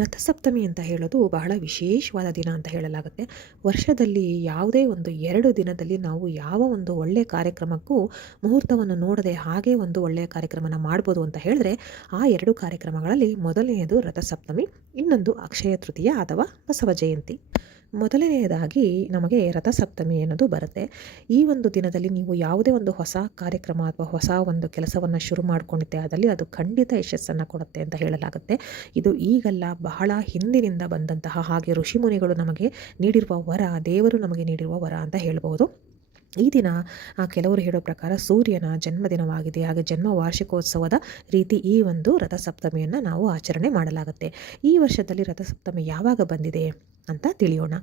ರಥಸಪ್ತಮಿ ಅಂತ ಹೇಳೋದು ಬಹಳ ವಿಶೇಷವಾದ ದಿನ ಅಂತ ಹೇಳಲಾಗುತ್ತೆ. ವರ್ಷದಲ್ಲಿ ಯಾವುದೇ ಒಂದು 2 ದಿನದಲ್ಲಿ ನಾವು ಯಾವ ಒಂದು ಒಳ್ಳೆಯ ಕಾರ್ಯಕ್ರಮಕ್ಕೂ ಮುಹೂರ್ತವನ್ನು ನೋಡದೆ ಹಾಗೆ ಒಂದು ಒಳ್ಳೆಯ ಕಾರ್ಯಕ್ರಮನ ಮಾಡ್ಬೋದು ಅಂತ ಹೇಳಿದ್ರೆ, ಆ 2 ಕಾರ್ಯಕ್ರಮಗಳಲ್ಲಿ ಮೊದಲನೆಯದು ರಥಸಪ್ತಮಿ, ಇನ್ನೊಂದು ಅಕ್ಷಯ ತೃತೀಯ ಅಥವಾ ಬಸವ ಜಯಂತಿ. ಮೊದಲನೆಯದಾಗಿ ನಮಗೆ ರಥಸಪ್ತಮಿ ಅನ್ನೋದು ಬರುತ್ತೆ. ಈ ಒಂದು ದಿನದಲ್ಲಿ ನೀವು ಯಾವುದೇ ಒಂದು ಹೊಸ ಕಾರ್ಯಕ್ರಮ ಅಥವಾ ಹೊಸ ಒಂದು ಕೆಲಸವನ್ನು ಶುರು ಮಾಡಿಕೊಂಡಿದ್ದೆ ಆದಲ್ಲಿ ಅದು ಖಂಡಿತ ಯಶಸ್ಸನ್ನು ಕೊಡುತ್ತೆ ಅಂತ ಹೇಳಲಾಗುತ್ತೆ. ಇದು ಈಗಲ್ಲ, ಬಹಳ ಹಿಂದಿನಿಂದ ಬಂದಂತಹ, ಹಾಗೆ ಋಷಿಮುನಿಗಳು ನಮಗೆ ನೀಡಿರುವ ವರ, ದೇವರು ನಮಗೆ ನೀಡಿರುವ ವರ ಅಂತ ಹೇಳಬಹುದು. ಈ ದಿನ ಕೆಲವರು ಹೇಳೋ ಪ್ರಕಾರ ಸೂರ್ಯನ ಜನ್ಮದಿನವಾಗಿದೆ. ಹಾಗೆ ಜನ್ಮ ವಾರ್ಷಿಕೋತ್ಸವದ ರೀತಿ ಈ ಒಂದು ರಥಸಪ್ತಮಿಯನ್ನು ನಾವು ಆಚರಣೆ ಮಾಡಲಾಗುತ್ತೆ. ಈ ವರ್ಷದಲ್ಲಿ ರಥಸಪ್ತಮಿ ಯಾವಾಗ ಬಂದಿದೆ ಅಂತ ತಿಳಿಯೋಣ.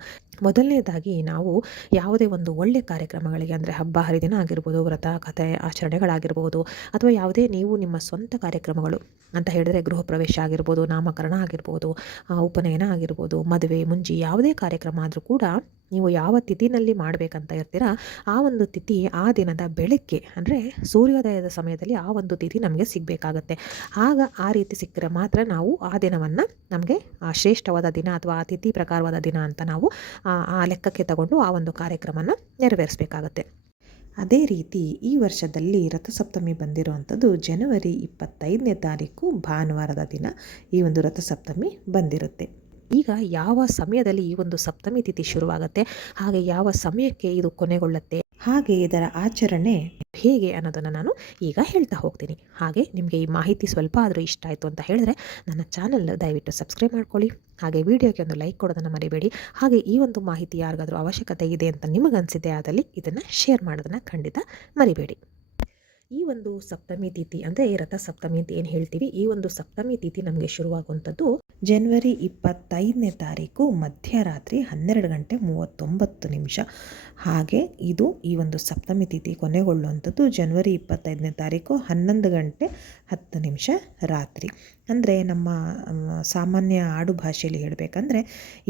ಮೊದಲನೇದಾಗಿ ನಾವು ಯಾವುದೇ ಒಂದು ಒಳ್ಳೆ ಕಾರ್ಯಕ್ರಮಗಳಿಗೆ, ಅಂದರೆ ಹಬ್ಬ ಹರಿದಿನ ಆಗಿರ್ಬೋದು, ವ್ರತ ಕಥೆ ಆಚರಣೆಗಳಾಗಿರ್ಬೋದು, ಅಥವಾ ಯಾವುದೇ ನೀವು ನಿಮ್ಮ ಸ್ವಂತ ಕಾರ್ಯಕ್ರಮಗಳು ಅಂತ ಹೇಳಿದ್ರೆ ಗೃಹ ಪ್ರವೇಶ ಆಗಿರ್ಬೋದು, ನಾಮಕರಣ ಆಗಿರ್ಬೋದು, ಉಪನಯನ ಆಗಿರ್ಬೋದು, ಮದುವೆ ಮುಂಜಿ ಯಾವುದೇ ಕಾರ್ಯಕ್ರಮ ಆದರೂ ಕೂಡ ನೀವು ಯಾವ ತಿಥಿನಲ್ಲಿ ಮಾಡಬೇಕಂತ ಇರ್ತೀರ ಆ ಒಂದು ತಿಥಿ ಆ ದಿನದ ಬೆಳಗ್ಗೆ, ಅಂದರೆ ಸೂರ್ಯೋದಯದ ಸಮಯದಲ್ಲಿ ಆ ಒಂದು ತಿಥಿ ನಮಗೆ ಸಿಗಬೇಕಾಗತ್ತೆ. ಆಗ ಆ ರೀತಿ ಸಿಕ್ಕರೆ ಮಾತ್ರ ನಾವು ಆ ದಿನವನ್ನು ನಮಗೆ ಶ್ರೇಷ್ಠವಾದ ದಿನ ಅಥವಾ ಆ ತಿಥಿ ಪ್ರಕಾರವಾದ ದಿನ ಅಂತ ನಾವು ಆ ಲೆಕ್ಕಕ್ಕೆ ತಗೊಂಡು ಆ ಒಂದು ಕಾರ್ಯಕ್ರಮನ ನೆರವೇರಿಸಬೇಕಾಗತ್ತೆ. ಅದೇ ರೀತಿ ಈ ವರ್ಷದಲ್ಲಿ ರಥಸಪ್ತಮಿ ಬಂದಿರುವಂಥದ್ದು ಜನವರಿ 25ನೇ ತಾರೀಕು ಭಾನುವಾರದ ದಿನ ಈ ಒಂದು ರಥಸಪ್ತಮಿ ಬಂದಿರುತ್ತೆ. ಈಗ ಯಾವ ಸಮಯದಲ್ಲಿ ಈ ಒಂದು ಸಪ್ತಮಿ ತಿಥಿ ಶುರುವಾಗುತ್ತೆ, ಹಾಗೆ ಯಾವ ಸಮಯಕ್ಕೆ ಇದು ಕೊನೆಗೊಳ್ಳುತ್ತೆ, ಹಾಗೆ ಇದರ ಆಚರಣೆ ಹೇಗೆ ಅನ್ನೋದನ್ನು ನಾನು ಈಗ ಹೇಳ್ತಾ ಹೋಗ್ತೀನಿ. ಹಾಗೆ ನಿಮಗೆ ಈ ಮಾಹಿತಿ ಸ್ವಲ್ಪ ಆದರೂ ಇಷ್ಟ ಆಯಿತು ಅಂತ ಹೇಳಿದ್ರೆ ನನ್ನ ಚಾನಲ್ ದಯವಿಟ್ಟು ಸಬ್ಸ್ಕ್ರೈಬ್ ಮಾಡ್ಕೊಳ್ಳಿ. ಹಾಗೆ ವಿಡಿಯೋಗೆ ಒಂದು ಲೈಕ್ ಕೊಡೋದನ್ನು ಮರಿಬೇಡಿ. ಹಾಗೆ ಈ ಒಂದು ಮಾಹಿತಿ ಯಾರಿಗಾದರೂ ಅವಶ್ಯಕತೆ ಇದೆ ಅಂತ ನಿಮಗನ್ಸಿದೆ ಆದಲ್ಲಿ ಇದನ್ನು ಶೇರ್ ಮಾಡೋದನ್ನು ಖಂಡಿತ ಮರಿಬೇಡಿ. ಈ ಒಂದು ಸಪ್ತಮಿ ತಿಥಿ ಅಂದರೆ ರಥ ಸಪ್ತಮಿ ಅಂತ ಏನು ಹೇಳ್ತೀವಿ, ಈ ಒಂದು ಸಪ್ತಮಿ ತಿಥಿ ನಮಗೆ ಶುರುವಾಗುವಂಥದ್ದು ಜನವರಿ 25ನೇ ತಾರೀಕು ಮಧ್ಯರಾತ್ರಿ 12:39. ಹಾಗೆ ಇದು ಈ ಒಂದು ಸಪ್ತಮಿ ತಿಥಿ ಕೊನೆಗೊಳ್ಳುವಂಥದ್ದು ಜನವರಿ 25ನೇ ತಾರೀಕು 11:10 ರಾತ್ರಿ. ಅಂದರೆ ನಮ್ಮ ಸಾಮಾನ್ಯ ಆಡು ಭಾಷೆಯಲ್ಲಿ ಹೇಳಬೇಕಂದ್ರೆ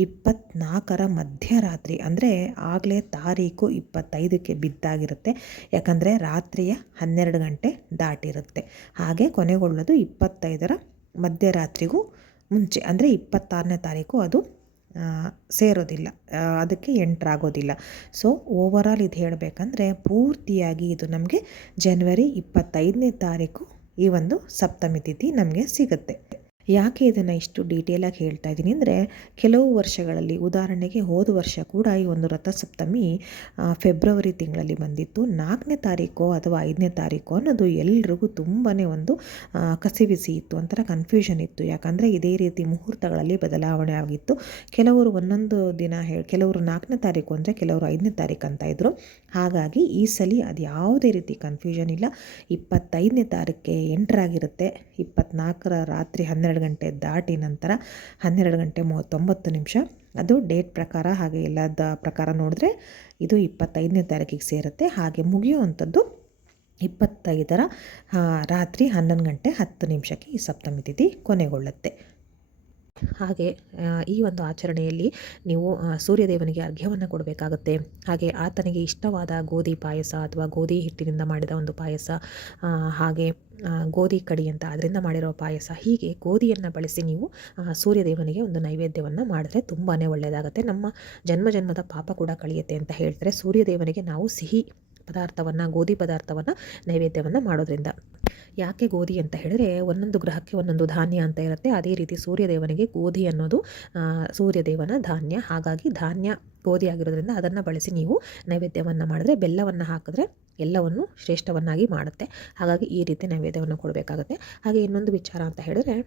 24ರ ಮಧ್ಯರಾತ್ರಿ, ಅಂದರೆ ಆಗಲೇ ತಾರೀಕು 25ಕ್ಕೆ ಬಿದ್ದಾಗಿರುತ್ತೆ. ಯಾಕಂದರೆ ರಾತ್ರಿಯ 12 ಗಂಟೆ ದಾಟಿರುತ್ತೆ. ಹಾಗೆ ಕೊನೆಗೊಳ್ಳೋದು 25ರ ಮಧ್ಯರಾತ್ರಿಗೂ ಮುಂಚೆ, ಅಂದರೆ 26ನೇ ತಾರೀಕು ಅದು ಸೇರೋದಿಲ್ಲ, ಅದಕ್ಕೆ ಎಂಟ್ರಾಗೋದಿಲ್ಲ. ಸೊ ಓವರಾಲ್ ಇದು ಹೇಳಬೇಕಂದ್ರೆ ಪೂರ್ತಿಯಾಗಿ ಇದು ನಮಗೆ ಜನವರಿ 25ನೇ ತಾರೀಕು ಈ ಒಂದು ಸಪ್ತಮಿ ತಿಥಿ ನಮಗೆ ಸಿಗುತ್ತೆ. ಯಾಕೆ ಇದನ್ನು ಇಷ್ಟು ಡೀಟೇಲಾಗಿ ಹೇಳ್ತಾ ಇದ್ದೀನಿ ಅಂದರೆ, ಕೆಲವು ವರ್ಷಗಳಲ್ಲಿ, ಉದಾಹರಣೆಗೆ ಹೋದ ವರ್ಷ ಕೂಡ ಈ ಒಂದು ರಥಸಪ್ತಮಿ ಫೆಬ್ರವರಿ ತಿಂಗಳಲ್ಲಿ ಬಂದಿತ್ತು. 4ನೇ ತಾರೀಕು ಅಥವಾ 5ನೇ ತಾರೀಕು ಅನ್ನೋದು ಎಲ್ರಿಗೂ ತುಂಬಾ ಒಂದು ಕಸಿವಿಸಿ ಇತ್ತು, ಒಂಥರ ಕನ್ಫ್ಯೂಷನ್ ಇತ್ತು. ಯಾಕಂದರೆ ಇದೇ ರೀತಿ ಮುಹೂರ್ತಗಳಲ್ಲಿ ಬದಲಾವಣೆ ಆಗಿತ್ತು. ಕೆಲವರು ಒಂದೊಂದು ದಿನ ಕೆಲವರು 4ನೇ ತಾರೀಕು ಅಂದರೆ ಕೆಲವರು 5ನೇ ತಾರೀಕು ಅಂತ ಇದ್ದರು. ಹಾಗಾಗಿ ಈ ಸಲ ಅದು ಯಾವುದೇ ರೀತಿ ಕನ್ಫ್ಯೂಷನ್ ಇಲ್ಲ. 25ನೇ ತಾರೀಕಿಗೆ ಎಂಟ್ರಾಗಿರುತ್ತೆ. 24ರ ರಾತ್ರಿ 12 ಗಂಟೆ ದಾಟಿ ನಂತರ 12:39 ಅದು ಡೇಟ್ ಪ್ರಕಾರ, ಹಾಗೆ ಎಲ್ಲದ ಪ್ರಕಾರ ನೋಡಿದ್ರೆ ಇದು 25ನೇ ತಾರೀಕಿಗೆ ಸೇರುತ್ತೆ. ಹಾಗೆ ಮುಗಿಯುವಂಥದ್ದು 25ರ ರಾತ್ರಿ 11:10 ಈ ಸಪ್ತಮಿ ತಿಥಿ ಕೊನೆಗೊಳ್ಳುತ್ತೆ. ಹಾಗೆ ಈ ಒಂದು ಆಚರಣೆಯಲ್ಲಿ ನೀವು ಸೂರ್ಯದೇವನಿಗೆ ಅರ್ಘ್ಯವನ್ನು ಕೊಡಬೇಕಾಗುತ್ತೆ. ಹಾಗೆ ಆತನಿಗೆ ಇಷ್ಟವಾದ ಗೋಧಿ ಪಾಯಸ ಅಥವಾ ಗೋಧಿ ಹಿಟ್ಟಿನಿಂದ ಮಾಡಿದ ಒಂದು ಪಾಯಸ, ಹಾಗೆ ಗೋಧಿ ಕಡಿ ಅಂತ ಅದರಿಂದ ಮಾಡಿರೋ ಪಾಯಸ, ಹೀಗೆ ಗೋಧಿಯನ್ನು ಬಳಸಿ ನೀವು ಸೂರ್ಯದೇವನಿಗೆ ಒಂದು ನೈವೇದ್ಯವನ್ನು ಮಾಡಿದ್ರೆ ತುಂಬಾ ಒಳ್ಳೆಯದಾಗುತ್ತೆ. ನಮ್ಮ ಜನ್ಮದ ಪಾಪ ಕೂಡ ಕಳೆಯುತ್ತೆ ಅಂತ ಹೇಳ್ತಾರೆ. ಸೂರ್ಯದೇವನಿಗೆ ನಾವು ಸಿಹಿ ಪದಾರ್ಥವನ್ನು, ಗೋಧಿ ಪದಾರ್ಥವನ್ನು ನೈವೇದ್ಯವನ್ನು ಮಾಡೋದ್ರಿಂದ. ಯಾಕೆ ಗೋಧಿ ಅಂತ ಹೇಳಿದ್ರೆ, ಒಂದೊಂದು ಗ್ರಹಕ್ಕೆ ಒಂದೊಂದು ಧಾನ್ಯ ಅಂತ ಇರುತ್ತೆ. ಅದೇ ರೀತಿ ಸೂರ್ಯದೇವನಿಗೆ ಗೋಧಿ ಅನ್ನೋದು ಸೂರ್ಯದೇವನ ಧಾನ್ಯ. ಹಾಗಾಗಿ ಧಾನ್ಯ ಗೋಧಿ ಆಗಿರೋದ್ರಿಂದ ಅದನ್ನು ಬಳಸಿ ನೀವು ನೈವೇದ್ಯವನ್ನು ಮಾಡಿದ್ರೆ, ಬೆಲ್ಲವನ್ನು ಹಾಕಿದ್ರೆ ಎಲ್ಲವನ್ನು ಶ್ರೇಷ್ಠವನ್ನಾಗಿ ಮಾಡುತ್ತೆ. ಹಾಗಾಗಿ ಈ ರೀತಿ ನೈವೇದ್ಯವನ್ನು ಕೊಡಬೇಕಾಗುತ್ತೆ. ಹಾಗೆ ಇನ್ನೊಂದು ವಿಚಾರ ಅಂತ ಹೇಳಿದ್ರೆ,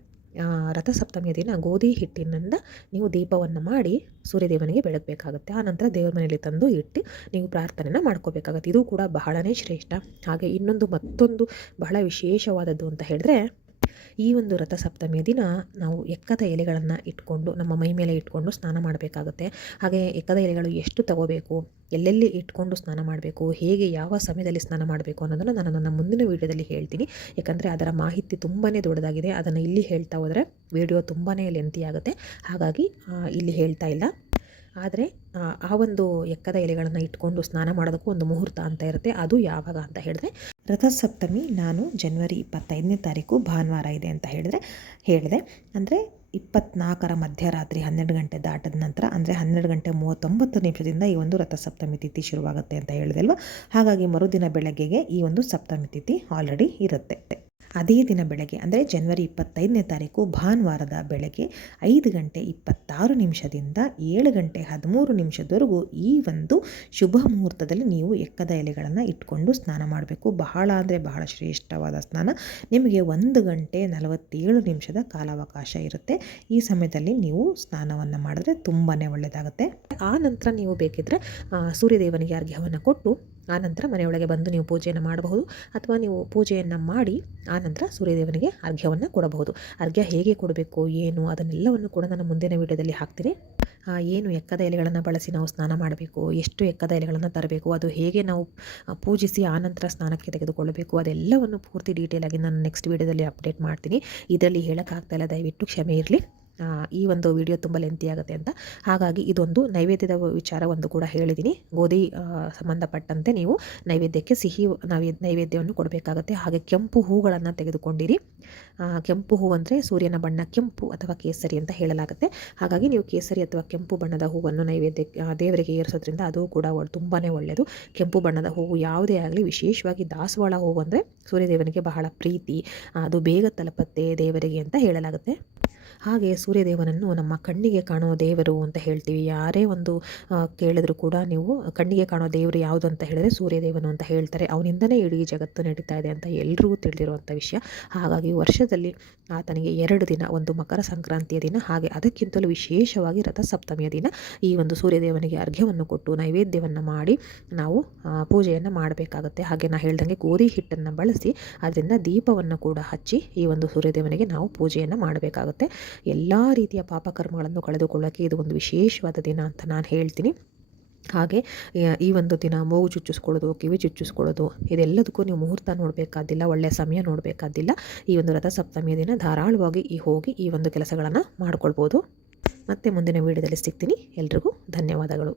ರಥಸಪ್ತಮಿಯ ದಿನ ಗೋಧಿ ಹಿಟ್ಟಿನಿಂದ ನೀವು ದೀಪವನ್ನು ಮಾಡಿ ಸೂರ್ಯದೇವನಿಗೆ ಬೆಳಗಬೇಕಾಗುತ್ತೆ. ಆನಂತರ ದೇವರ ಮನೆಯಲ್ಲಿ ತಂದು ಇಟ್ಟು ನೀವು ಪ್ರಾರ್ಥನೆಯನ್ನು ಮಾಡ್ಕೋಬೇಕಾಗುತ್ತೆ. ಇದು ಕೂಡ ಬಹಳನೇ ಶ್ರೇಷ್ಠ. ಹಾಗೆ ಮತ್ತೊಂದು ಬಹಳ ವಿಶೇಷವಾದದ್ದು ಅಂತ ಹೇಳಿದ್ರೆ, ಈ ಒಂದು ರಥಸಪ್ತಮಿಯ ದಿನ ನಾವು ಎಕ್ಕದ ಎಲೆಗಳನ್ನು ಇಟ್ಕೊಂಡು ನಮ್ಮ ಮೈ ಮೇಲೆ ಇಟ್ಕೊಂಡು ಸ್ನಾನ ಮಾಡಬೇಕಾಗುತ್ತೆ. ಹಾಗೆ ಎಕ್ಕದ ಎಲೆಗಳು ಎಷ್ಟು ತಗೋಬೇಕು, ಎಲ್ಲೆಲ್ಲಿ ಇಟ್ಕೊಂಡು ಸ್ನಾನ ಮಾಡಬೇಕು, ಹೇಗೆ ಯಾವ ಸಮಯದಲ್ಲಿ ಸ್ನಾನ ಮಾಡಬೇಕು ಅನ್ನೋದನ್ನು ನಾನು ನನ್ನ ಮುಂದಿನ ವೀಡಿಯೋದಲ್ಲಿ ಹೇಳ್ತೀನಿ. ಯಾಕಂದರೆ ಅದರ ಮಾಹಿತಿ ತುಂಬಾ ದೊಡ್ಡದಾಗಿದೆ. ಅದನ್ನು ಇಲ್ಲಿ ಹೇಳ್ತಾ ಹೋದರೆ ವಿಡಿಯೋ ತುಂಬಾ ಲೆಂತಿ ಆಗುತ್ತೆ. ಹಾಗಾಗಿ ಇಲ್ಲಿ ಹೇಳ್ತಾ ಇಲ್ಲ. ಆದರೆ ಆ ಒಂದು ಎಕ್ಕದ ಎಲೆಗಳನ್ನು ಇಟ್ಕೊಂಡು ಸ್ನಾನ ಮಾಡೋದಕ್ಕೂ ಒಂದು ಮುಹೂರ್ತ ಅಂತ ಇರುತ್ತೆ. ಅದು ಯಾವಾಗ ಅಂತ ಹೇಳಿದ್ರೆ, ರಥಸಪ್ತಮಿ ನಾನು ಜನವರಿ 25ನೇ ತಾರೀಕು ಭಾನುವಾರ ಇದೆ ಅಂತ ಹೇಳಿದೆ. ಅಂದರೆ 24ರ ಮಧ್ಯರಾತ್ರಿ 12 ಗಂಟೆ ದಾಟಿದ ನಂತರ ಅಂದರೆ 12 ಗಂಟೆ 39 ನಿಮಿಷದಿಂದ ಈ ಒಂದು ರಥಸಪ್ತಮಿ ತಿಥಿ ಶುರುವಾಗುತ್ತೆ ಅಂತ ಹೇಳಿದೆ ಅಲ್ವಾ. ಹಾಗಾಗಿ ಮರುದಿನ ಬೆಳಗ್ಗೆಗೆ ಈ ಒಂದು ಸಪ್ತಮಿ ತಿಥಿ ಆಲ್ರೆಡಿ ಇರುತ್ತೆ. ಅದೇ ದಿನ ಬೆಳಗ್ಗೆ ಅಂದರೆ ಜನವರಿ 25ನೇ ತಾರೀಕು ಭಾನುವಾರದ ಬೆಳಗ್ಗೆ 5 ಗಂಟೆ 26 ನಿಮಿಷದಿಂದ 7 ಗಂಟೆ 13 ನಿಮಿಷದವರೆಗೂ ಈ ಒಂದು ಶುಭ ಮುಹೂರ್ತದಲ್ಲಿ ನೀವು ಎಕ್ಕದ ಎಲೆಗಳನ್ನು ಇಟ್ಕೊಂಡು ಸ್ನಾನ ಮಾಡಬೇಕು. ಬಹಳ ಅಂದರೆ ಬಹಳ ಶ್ರೇಷ್ಠವಾದ ಸ್ನಾನ. ನಿಮಗೆ 1 ಗಂಟೆ 47 ನಿಮಿಷದ ಕಾಲಾವಕಾಶ ಇರುತ್ತೆ. ಈ ಸಮಯದಲ್ಲಿ ನೀವು ಸ್ನಾನವನ್ನು ಮಾಡಿದ್ರೆ ತುಂಬಾ ಒಳ್ಳೆಯದಾಗುತ್ತೆ. ಆ ನಂತರ ನೀವು ಬೇಕಿದ್ದರೆ ಸೂರ್ಯದೇವನಿಗೆ ಅರ್ಘ್ಯವನ್ನು ಕೊಟ್ಟು ಆನಂತರ ಮನೆಯೊಳಗೆ ಬಂದು ನೀವು ಪೂಜೆಯನ್ನು ಮಾಡಬಹುದು, ಅಥವಾ ನೀವು ಪೂಜೆಯನ್ನು ಮಾಡಿ ಆನಂತರ ಸೂರ್ಯದೇವನಿಗೆ ಅರ್ಘ್ಯವನ್ನು ಕೊಡಬಹುದು. ಅರ್ಘ್ಯ ಹೇಗೆ ಕೊಡಬೇಕು ಏನು ಅದನ್ನೆಲ್ಲವನ್ನು ಕೂಡ ನಾನು ಮುಂದಿನ ವಿಡಿಯೋದಲ್ಲಿ ಹಾಕ್ತೀನಿ. ಏನು ಎಕ್ಕದ ಎಲೆಗಳನ್ನು ಬಳಸಿ ನಾವು ಸ್ನಾನ ಮಾಡಬೇಕು, ಎಷ್ಟು ಎಕ್ಕದ ಎಲೆಗಳನ್ನು ತರಬೇಕು, ಅದು ಹೇಗೆ ನಾವು ಪೂಜಿಸಿ ಆನಂತರ ಸ್ನಾನಕ್ಕೆ ತೆಗೆದುಕೊಳ್ಳಬೇಕು, ಅದೆಲ್ಲವನ್ನು ಪೂರ್ತಿ ಡೀಟೇಲಾಗಿ ನಾನು ನೆಕ್ಸ್ಟ್ ವಿಡಿಯೋದಲ್ಲಿ ಅಪ್ಡೇಟ್ ಮಾಡ್ತೀನಿ. ಇದರಲ್ಲಿ ಹೇಳೋಕ್ಕಾಗ್ತಾಯಿಲ್ಲ, ದಯವಿಟ್ಟು ಕ್ಷಮೆ ಇರಲಿ. ಈ ಒಂದು ವಿಡಿಯೋ ತುಂಬ ಲೆಂತಿ ಆಗುತ್ತೆ ಅಂತ. ಹಾಗಾಗಿ ಇದೊಂದು ನೈವೇದ್ಯದ ವಿಚಾರ ಒಂದು ಕೂಡ ಹೇಳಿದ್ದೀನಿ. ಗೋಧಿ ಸಂಬಂಧಪಟ್ಟಂತೆ ನೀವು ನೈವೇದ್ಯಕ್ಕೆ ಸಿಹಿ ನೈವೇದ್ಯವನ್ನು ಕೊಡಬೇಕಾಗತ್ತೆ. ಹಾಗೆ ಕೆಂಪು ಹೂಗಳನ್ನು ತೆಗೆದುಕೊಂಡಿರಿ. ಕೆಂಪು ಹೂ ಅಂದರೆ ಸೂರ್ಯನ ಬಣ್ಣ ಕೆಂಪು ಅಥವಾ ಕೇಸರಿ ಅಂತ ಹೇಳಲಾಗುತ್ತೆ. ಹಾಗಾಗಿ ನೀವು ಕೇಸರಿ ಅಥವಾ ಕೆಂಪು ಬಣ್ಣದ ಹೂವನ್ನು ನೈವೇದ್ಯಕ್ಕೆ ದೇವರಿಗೆ ಏರಿಸೋದ್ರಿಂದ ಅದು ಕೂಡ ತುಂಬಾ ಒಳ್ಳೆಯದು. ಕೆಂಪು ಬಣ್ಣದ ಹೂವು ಯಾವುದೇ ಆಗಲಿ, ವಿಶೇಷವಾಗಿ ದಾಸವಾಳ ಹೂವು ಅಂದರೆ ಸೂರ್ಯದೇವನಿಗೆ ಬಹಳ ಪ್ರೀತಿ, ಅದು ಬೇಗ ತಲುಪತ್ತೆ ದೇವರಿಗೆ ಅಂತ ಹೇಳಲಾಗುತ್ತೆ. ಹಾಗೆ ಸೂರ್ಯದೇವನನ್ನು ನಮ್ಮ ಕಣ್ಣಿಗೆ ಕಾಣುವ ದೇವರು ಅಂತ ಹೇಳ್ತೀವಿ. ಯಾರೇ ಒಂದು ಕೇಳಿದ್ರು ಕೂಡ ನೀವು ಕಣ್ಣಿಗೆ ಕಾಣುವ ದೇವರು ಯಾವುದು ಅಂತ ಹೇಳಿದ್ರೆ ಸೂರ್ಯದೇವನು ಅಂತ ಹೇಳ್ತಾರೆ. ಅವನಿಂದನೇ ಇಡೀ ಜಗತ್ತು ನಡೀತಾ ಇದೆ ಅಂತ ಎಲ್ರಿಗೂ ತಿಳಿದಿರುವಂಥ ವಿಷಯ. ಹಾಗಾಗಿ ವರ್ಷದಲ್ಲಿ ಆತನಿಗೆ 2 ದಿನ, ಒಂದು ಮಕರ ಸಂಕ್ರಾಂತಿಯ ದಿನ, ಹಾಗೆ ಅದಕ್ಕಿಂತಲೂ ವಿಶೇಷವಾಗಿ ರಥಸಪ್ತಮಿಯ ದಿನ ಈ ಒಂದು ಸೂರ್ಯದೇವನಿಗೆ ಅರ್ಘ್ಯವನ್ನು ಕೊಟ್ಟು ನೈವೇದ್ಯವನ್ನು ಮಾಡಿ ನಾವು ಪೂಜೆಯನ್ನು ಮಾಡಬೇಕಾಗುತ್ತೆ. ಹಾಗೆ ನಾನು ಹೇಳ್ದಂಗೆ ಗೋಧಿ ಹಿಟ್ಟನ್ನು ಬಳಸಿ ಅದರಿಂದ ದೀಪವನ್ನು ಕೂಡ ಹಚ್ಚಿ ಈ ಒಂದು ಸೂರ್ಯದೇವನಿಗೆ ನಾವು ಪೂಜೆಯನ್ನು ಮಾಡಬೇಕಾಗುತ್ತೆ. ಎಲ್ಲ ರೀತಿಯ ಪಾಪಕರ್ಮಗಳನ್ನು ಕಳೆದುಕೊಳ್ಳೋಕ್ಕೆ ಇದು ಒಂದು ವಿಶೇಷವಾದ ದಿನ ಅಂತ ನಾನು ಹೇಳ್ತೀನಿ. ಹಾಗೆ ಈ ಒಂದು ದಿನ ಮೂಗು ಚುಚ್ಚಿಸ್ಕೊಳ್ಳೋದು, ಕಿವಿ ಚುಚ್ಚಿಸ್ಕೊಳ್ಳೋದು, ಇದೆಲ್ಲದಕ್ಕೂ ನೀವು ಮುಹೂರ್ತ ನೋಡಬೇಕಾದಿಲ್ಲ, ಒಳ್ಳೆಯ ಸಮಯ ನೋಡಬೇಕಾದಿಲ್ಲ. ಈ ಒಂದು ರಥಸಪ್ತಮಿಯ ದಿನ ಧಾರಾಳವಾಗಿ ಹೋಗಿ ಈ ಒಂದು ಕೆಲಸಗಳನ್ನು ಮಾಡ್ಕೊಳ್ಬೋದು. ಮತ್ತೆ ಮುಂದಿನ ವಿಡಿಯೋದಲ್ಲಿ ಸಿಗ್ತೀನಿ. ಎಲ್ರಿಗೂ ಧನ್ಯವಾದಗಳು.